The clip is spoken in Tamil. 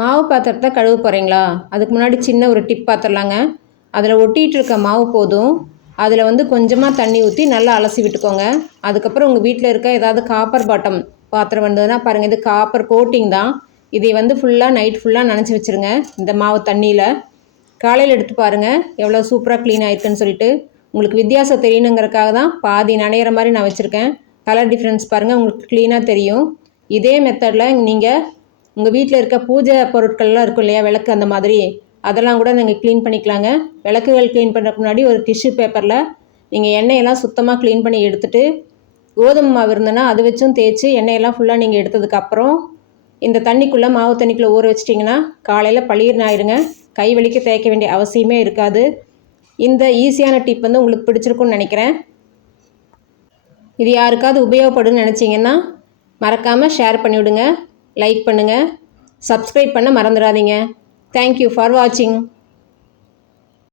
மாவு பாத்திரத்தை கழுவ போகிறீங்களா அதுக்கு முன்னாடி சின்ன ஒரு டிப் பார்த்துடலாங்க அதில் ஒட்டிகிட்டு இருக்க மாவு போதும். அதில் வந்து கொஞ்சமாக தண்ணி ஊற்றி நல்லா அலசி விட்டுக்கோங்க. அதுக்கப்புறம் உங்கள் வீட்டில் இருக்க ஏதாவது காப்பர் பாட்டம் பாத்திரம் வந்ததுன்னா பாருங்கள் இது காப்பர் கோட்டிங் தான். இதை வந்து ஃபுல்லாக நைட் ஃபுல்லாக நனைச்சி வச்சுருங்க இந்த மாவு தண்ணியில். காலையில் எடுத்து பாருங்கள் எவ்வளோ சூப்பராக க்ளீன் ஆயிருக்குன்னு சொல்லிட்டு. உங்களுக்கு வித்தியாசம் தெரியணுங்கிறதுக்காக தான் பாதி நனையிற மாதிரி நான் வச்சுருக்கேன். கலர் டிஃப்ரென்ஸ் பாருங்கள் உங்களுக்கு க்ளீனாக தெரியும். இதே மெத்தடில் நீங்கள் உங்கள் வீட்டில் இருக்க பூஜை பொருட்கள்லாம் இருக்கும் இல்லையா விளக்கு அந்த மாதிரி அதெல்லாம் கூட நீங்கள் க்ளீன் பண்ணிக்கலாங்க. விளக்குகள் க்ளீன் பண்ணுறதுக்கு முன்னாடி ஒரு டிஷ்யூ பேப்பரில் நீங்கள் எண்ணெயெல்லாம் சுத்தமாக க்ளீன் பண்ணி எடுத்துட்டு கோதுமை மாவு இருந்ததுன்னா அது வச்சும் தேய்ச்சி எண்ணெயெல்லாம் ஃபுல்லாக நீங்கள் எடுத்ததுக்கப்புறம் இந்த தண்ணிக்குள்ளே மாவு தண்ணிக்குள்ளே ஊற வச்சிட்டிங்கன்னா காலையில் பளிர்னு ஆயிருங்க. கை வலிக்க தேய்க்க வேண்டிய அவசியமே இருக்காது. இந்த ஈஸியான டிப் வந்து உங்களுக்கு பிடிச்சிருக்குன்னு நினைக்கிறேன். இது யாருக்காவது உபயோகப்படுன்னு நினச்சிங்கன்னா மறக்காமல் ஷேர் பண்ணிவிடுங்க. லைக் பண்ணுங்கள் சப்ஸ்கிரைப் பண்ண மறந்துடாதீங்க. தேங்க்யூ ஃபார் வாட்சிங்